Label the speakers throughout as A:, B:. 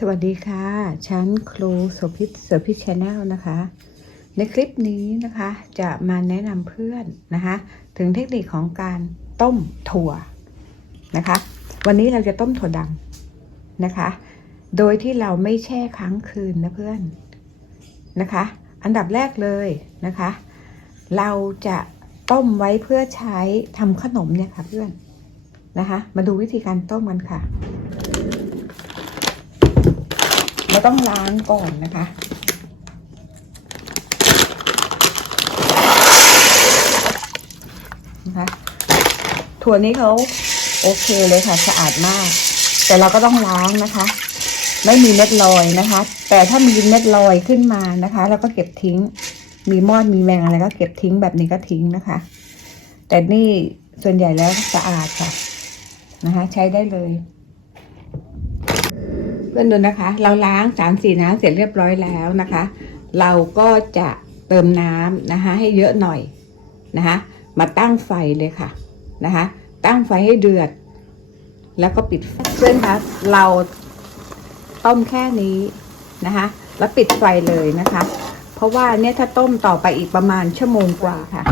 A: สวัสดีค่ะฉันครูโสภิตโสภิตชาแนลนะคะ ในคลิปนี้นะคะจะมาแนะนำเพื่อนนะคะ ถึงเทคนิคของการต้มถั่วนะคะ วันนี้เราจะต้มถั่วดำนะคะ โดยที่เราไม่แช่ค้างคืนนะเพื่อนนะคะ อันดับแรกเลยนะคะ เราจะต้มไว้เพื่อใช้ทำขนมเนี่ยค่ะเพื่อนนะคะ มาดูวิธีการต้มกันค่ะ เราต้องล้างก่อนนะคะ นะคะ ถั่วนี้เขาโอเคเลยค่ะสะอาดมาก แต่เราก็ต้องล้างนะคะ ไม่มีเม็ดลอยนะคะ แต่ถ้ามีเม็ดลอยขึ้นมานะคะเราก็เก็บทิ้ง มีมอดมีแมงอะไรก็เก็บทิ้งแบบนี้ก็ทิ้งนะคะ แต่นี่ส่วนใหญ่แล้วสะอาดค่ะนะคะ ใช้ได้เลย เพื่อนดูนะคะ เราล้างสามสี่น้ำเสร็จเรียบร้อยแล้วนะคะ เราก็จะเติมน้ำนะคะ ให้เยอะหน่อยนะคะ มาตั้งไฟเลยค่ะนะคะ ตั้งไฟให้เดือด แล้วก็ปิดไฟเพื่อนคะเราต้มแค่นี้นะคะ แล้วปิดไฟเลยนะคะ เพราะว่าเนี่ยถ้าต้มต่อไปอีกประมาณชั่วโมงกว่าค่ะ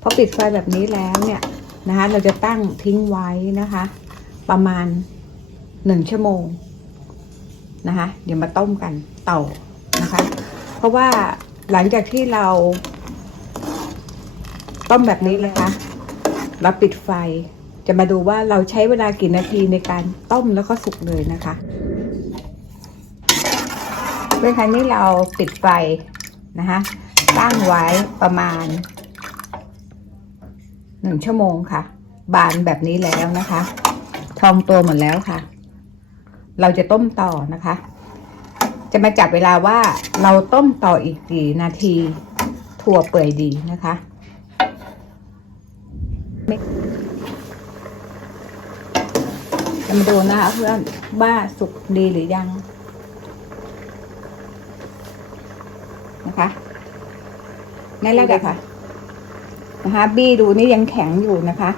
A: พอปิดไฟแบบนี้แล้วเนี่ยนะคะ เราจะตั้งทิ้งไว้นะคะ ประมาณ หนึ่งชั่วโมงนะคะ เดี๋ยวมาต้มกันเต่านะคะ เพราะว่าหลังจากที่เรา ต้มแบบนี้นะคะ เราปิดไฟ จะมาดูว่าเราใช้เวลากี่นาทีในการต้มแล้วก็สุกเลยนะคะเพื่อครั้นี้เราปิดไฟนะคะตั้งไว้ประมาณหนึ่งชั่วโมงค่ะ บานแบบนี้แล้วนะคะ ทองตัวหมดแล้วค่ะ เราจะต้มต่อนะคะ จะมาจับเวลาว่าเราต้มต่ออีกกี่นาทีถั่วเปื่อยดีนะคะจะมาดูนะคะเพื่อนว่าสุกดีหรือยังนะคะนั่นแหละค่ะนะคะบี้ดูนี่ยังแข็งอยู่นะคะ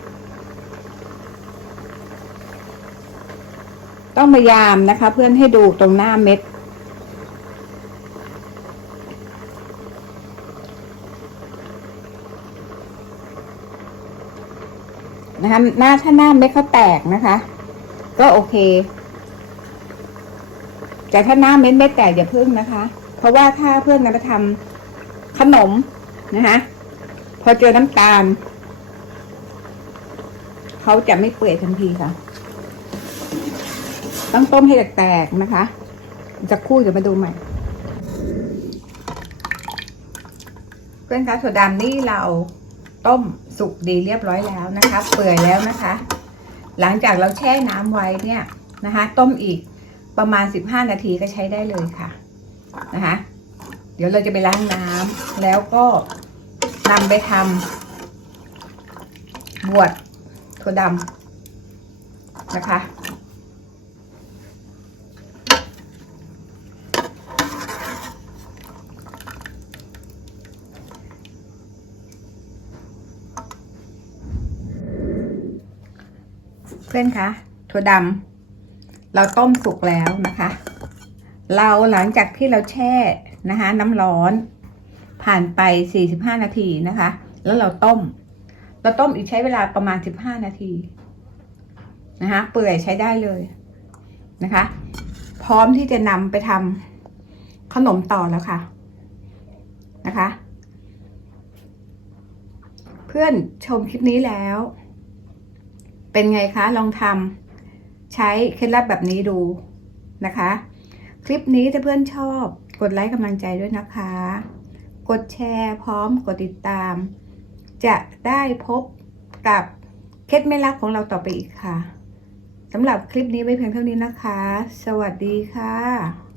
A: ต้องพยายามนะคะ เพื่อนให้ดูตรงหน้าเม็ด นะคะหน้าถ้าหน้าเม็ดเขาแตกนะคะ ก็โอเค แต่ถ้าหน้าเม็ดไม่แตกอย่าเพิ่งนะคะ เพราะว่าถ้าเพื่อนกันจะทำขนมนะคะพอเจอน้ำตาล เขาจะไม่เปื่อยทันทีค่ะ ต้องต้มให้แตกๆนะคะ จะคู่เดี๋ยวมาดูใหม่ เพื่อนคะถั่วดำนี่เราต้มสุกดีเรียบร้อยแล้วนะคะ เปื่อยแล้วนะคะ หลังจากเราแช่น้ำไว้เนี่ยนะคะ ต้มอีกประมาณ 15 นาทีก็ใช้ได้เลยค่ะนะคะ เดี๋ยวเราจะไปล้างน้ำแล้วก็นำไปทำบวชถั่วดำนะคะ เพื่อนคะถั่วดำเราต้มสุกแล้วนะคะ เราหลังจากที่เราแช่นะคะน้ำร้อน ผ่านไป 45 นาทีนะคะ แล้วเราต้ม เราต้มอีกใช้เวลาประมาณ 15 นาทีนะคะเปื่อยใช้ได้เลยนะคะ พร้อมที่จะนำไปทำขนมต่อแล้วค่ะนะคะ เพื่อนชมคลิปนี้แล้ว เป็นไงคะลองทำใช้เคล็ดลับแบบนี้ดูนะคะ คลิปนี้ถ้าเพื่อนชอบกดไลค์กำลังใจด้วยนะคะ กดแชร์พร้อมกดติดตาม จะได้พบกับเคล็ดไม่ลับของเราต่อไปอีกค่ะสำหรับคลิปนี้ไว้เพียงเท่านี้นะคะ สวัสดีค่ะ